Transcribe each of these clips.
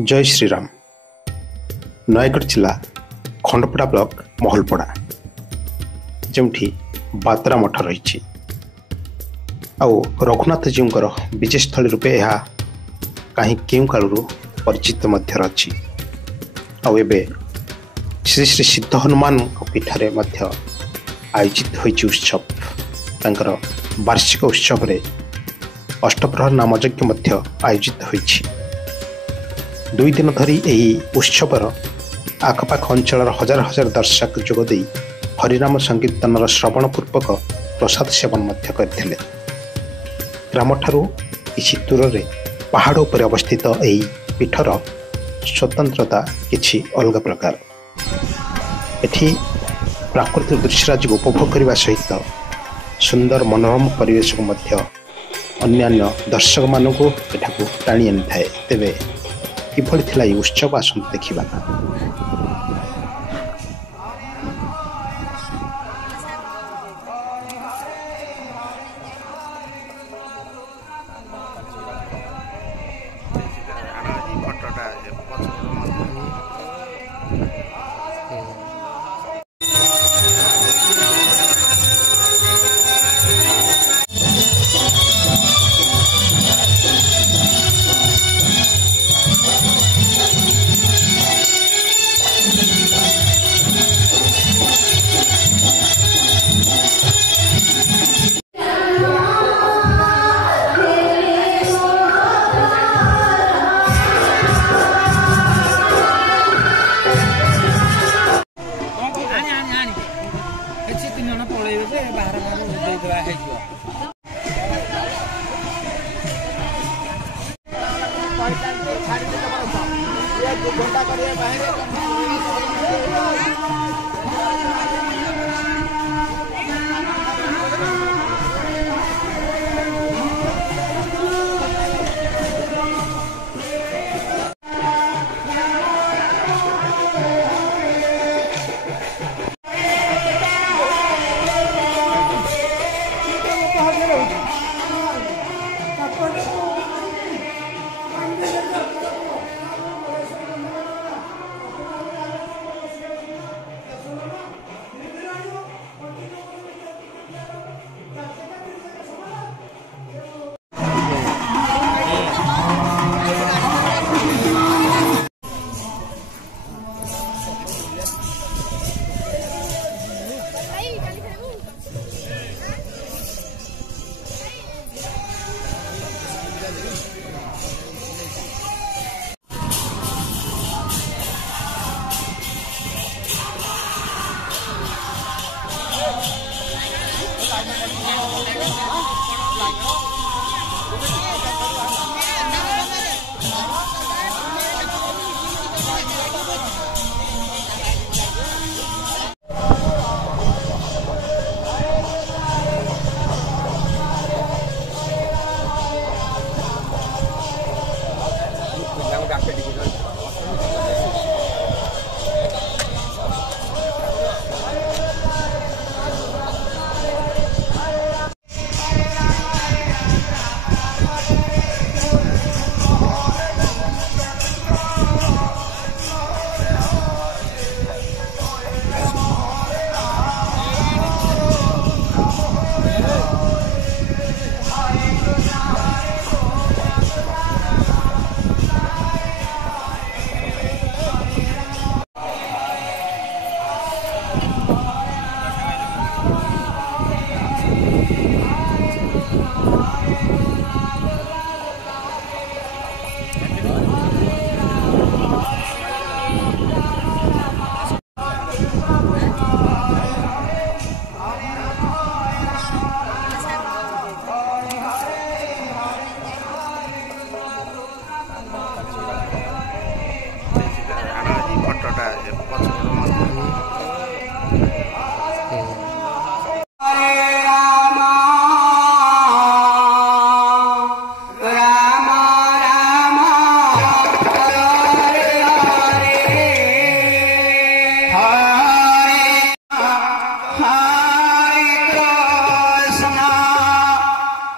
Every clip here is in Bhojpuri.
जय श्रीराम। नयगढ़ जिला खंडपड़ा ब्लॉक महलपड़ा जोठी बातरा मठ रही रघुनाथ जीवर विजयस्थली रूपे यह कहीं क्यों कालू परिचित अच्छी आबे श्री श्री सिद्ध हनुमान पीठर आयोजित होती उत्सव तांकर वार्षिक उत्सव अष्टप्रहर नाम यज्ञ आयोजित होती। 2 दिन धरी यही उत्सवर आखपाख अंचल हजार हजार दर्शक जोगदे हरिनाम संकीर्तन श्रवण पूर्वक प्रसाद सेवन करते। ग्राम ठारू किछि दूर रे पहाड़ उपर अवस्थित यही पीठर स्वतंत्रता किछि अलग प्रकार। एठी प्राकृतिक दृश्यराज उपभोग करने सहित सुंदर मनोरम परिवेश को मध्य अन्यान्य दर्शक मानक एठाकू टाणी आनी थाए। तेबे किभଳି थिला ये उत्सव आसंत देखिबा।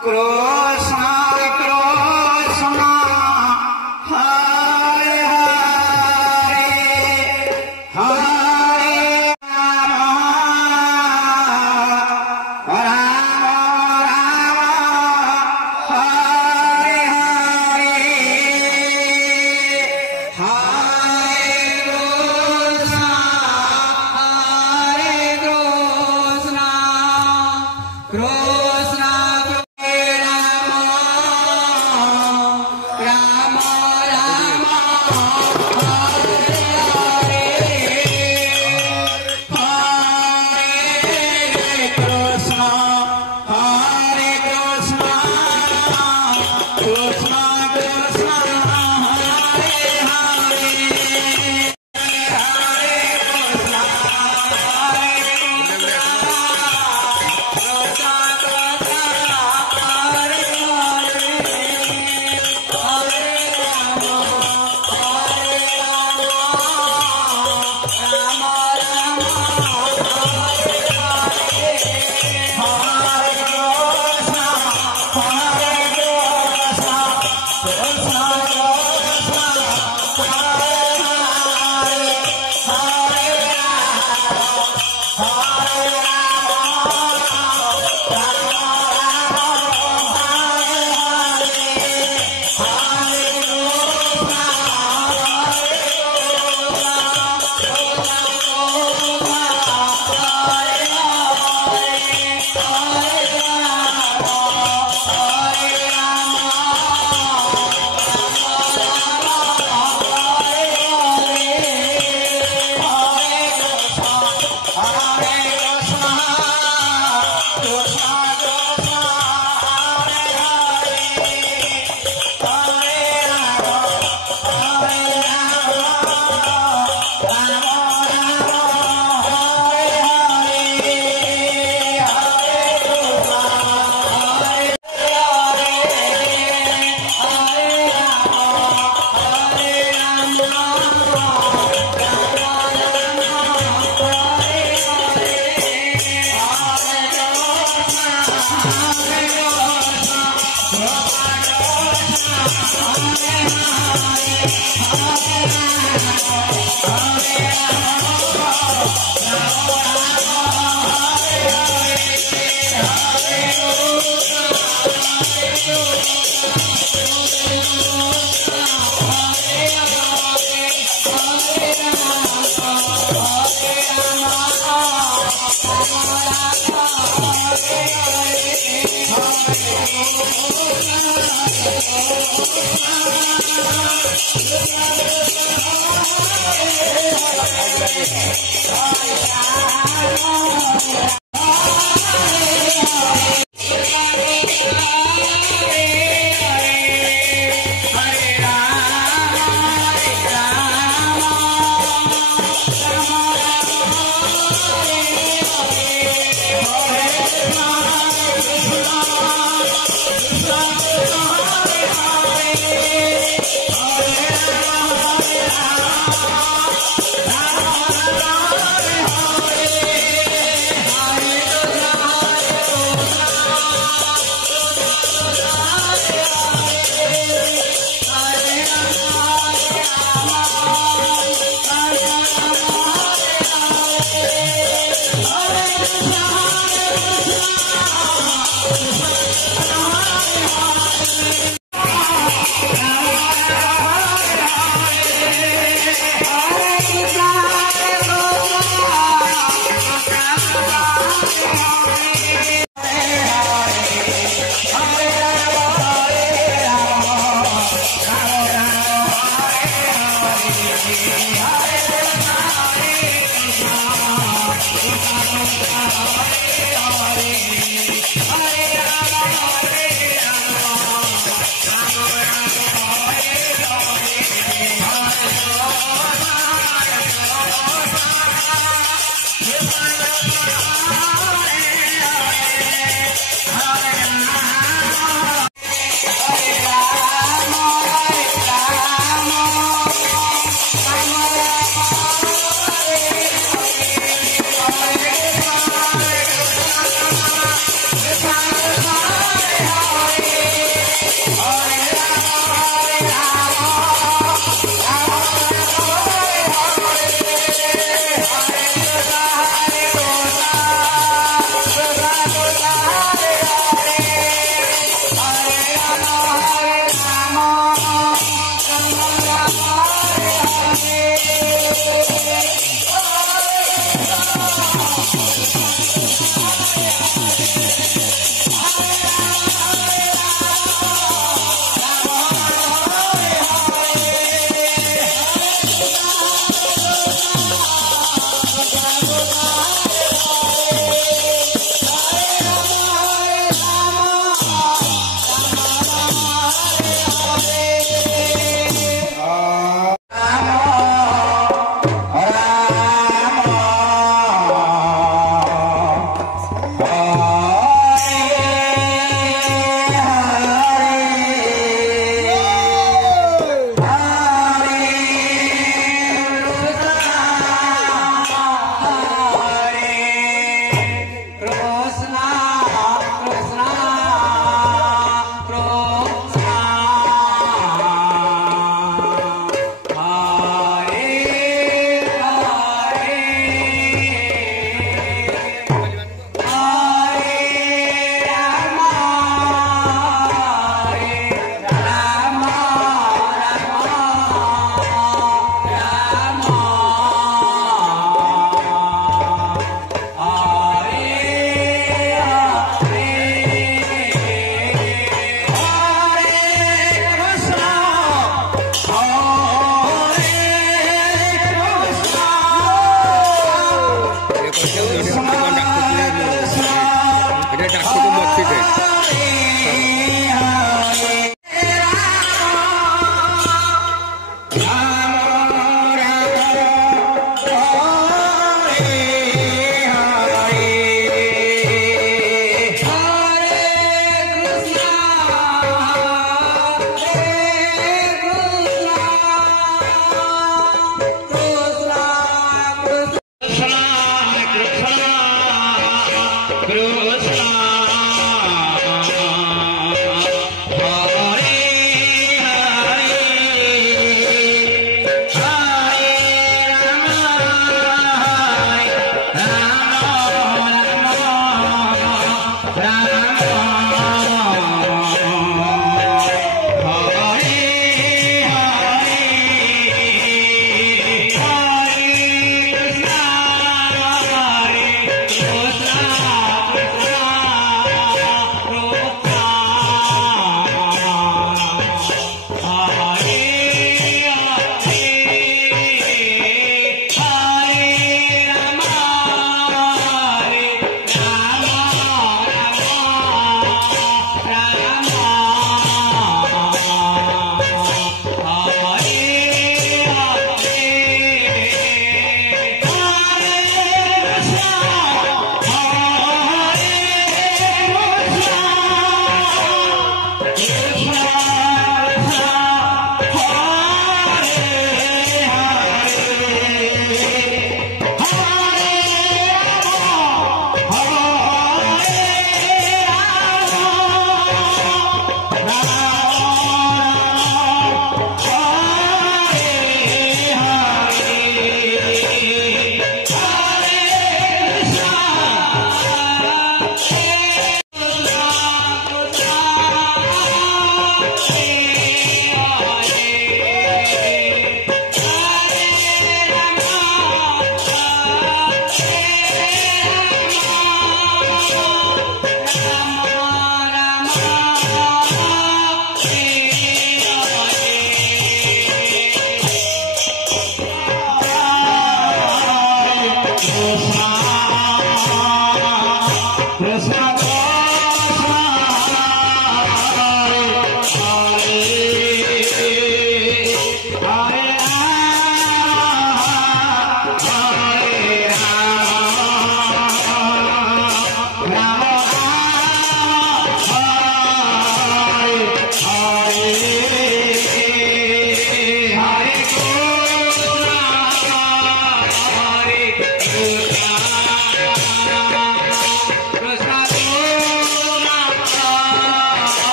Krishna Krishna Hare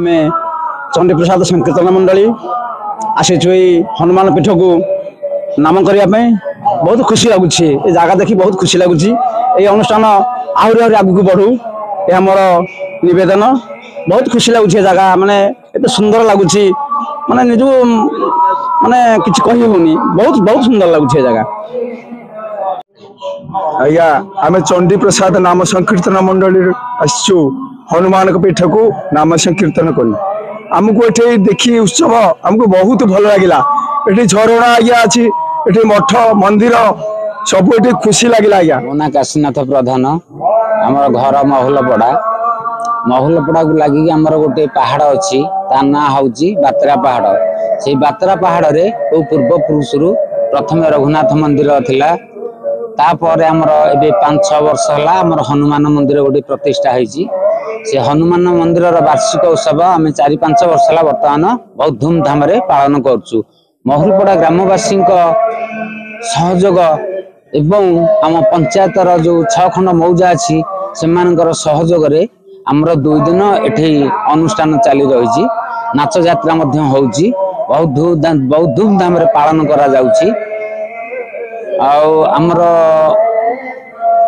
आमे चंडी प्रसाद संकीर्तन मंडली आसीचु हनुमान पीठ को नाम करने बहुत खुशी लगुच जगह देखी बहुत खुशी लगुच ये अनुष्ठान आहरी आहरी आगू बढ़ू ये मोर नवेदन बहुत खुशी लगुच जगह माने एत सुंदर लगुच माने निज माने किसी कही होनी बहुत बहुत सुंदर लगुच जगह। आज्ञा आम चंडी प्रसाद नाम संकीर्तन मंडली आसचु हनुमान पीठ को नाम संकीर्तन कर आमको ये देखी उत्सव आमको बहुत भल लगे ये झरणा आज्ञा अच्छी ये मठ मंदिर सब ये खुशी लगे आज्ञा। मो ना काशीनाथ प्रधान आमर घर महुलपड़ा को लगे आमर गोटे पहाड़ अच्छी ता ना हूँ बात्रा पहाड़ से बात्रा पहाड़ रे पूर्व पुरुष प्रथम रघुनाथ मंदिर थिला तापर आमर ए 5-6 वर्ष है आमर हनुमान मंदिर गोटे प्रतिष्ठा होती से हनुमान मंदिर वार्षिक उत्सव आम 4-5 वर्ष है बर्तमान बहुत धूमधाम पालन करुचु। महुलपड़ा ग्रामवासी सहयोग एवं आम पंचायतर जो 6 खंड मौजा अच्छी से सहयोग आमर 2 दिन एठी अनुष्ठान चली रही नाच जात्रा बहुत धूमधाम पालन करा जाउची। आमर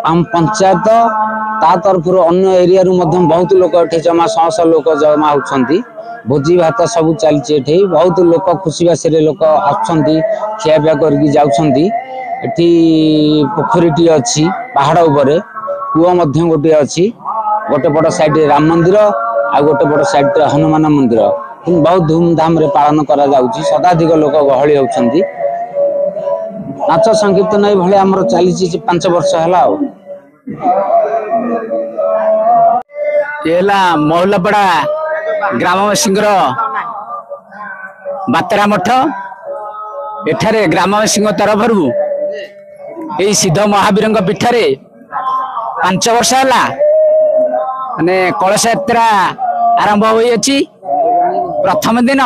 आम पंचायत ता तरफ अन्य एरिया बहुत लोग ये जमा 100 लोग जमा होती भोजी भात सब चलती बहुत लोग खुशी बासी लोग आखियापिया करके जाऊँगी एटी पोखरीटी अच्छी पहाड़ उपरे कूଅ गोटे अच्छी गोटे पट साइड राम मंदिर आ गोटे पट साइड हनुमान मंदिर बहुत धूमधाम पालन करा जाउची शताधिक लोग गहली होती नाच संकीर्तन ये भाई आमर चली 5 वर्ष है। महुलपड़ा ग्रामवासी बातरा मठ एठारे ग्रामवासी तरफ सिद्ध महावीर पीठरे 5 वर्ष है माने कलश यात्रा आरंभ होती प्रथम दिन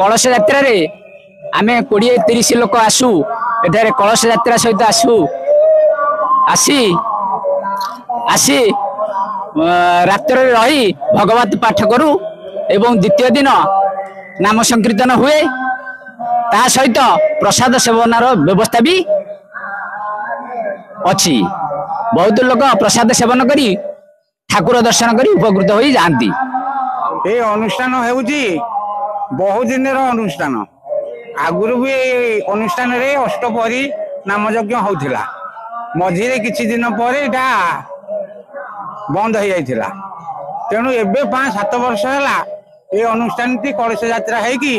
कलश यात्रा रे आमे 20-30 लोक आसू एठारे कलश यात्रा सहित आसी रात्र रही भगवत पाठ करू एवं द्वितीय दिन नाम संकीर्तन हुए ता सहित प्रसाद सेवनार व्यवस्था भी अच्छी बहुत लोग प्रसाद सेवन करी ठाकुर दर्शन करी उपकृत हो जाती। ये अनुष्ठान होउची बहुत दिन अनुष्ठान आगुरी भी अनुष्ठान रे अष्टपहरी नाम यज्ञ होउथिला मझिरे किछि दिन पर एटा बंद हो जाइथिला तेणु एबे 5-7 वर्ष है ये अनुष्ठान टी कलश यात्रा है कि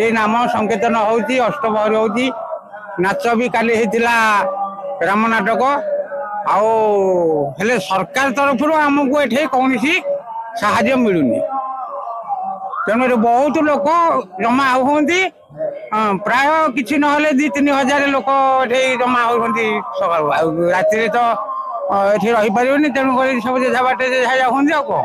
ये नाम संकीर्तन होउची अष्टपहरी होउची नाच भी काली हेतिला राम नाटक आओ हेले सरकार तरफ आमको एठे कौन साहाय्य मिलूनी तेणु बहुत लोक जमा होती प्राय किसी ना 2-3 हजार लोक ये जमा होती सकाल राति तो ये रही पारे तेणुक सब जेझा बाटे जेझा जाऊँगी आ कौन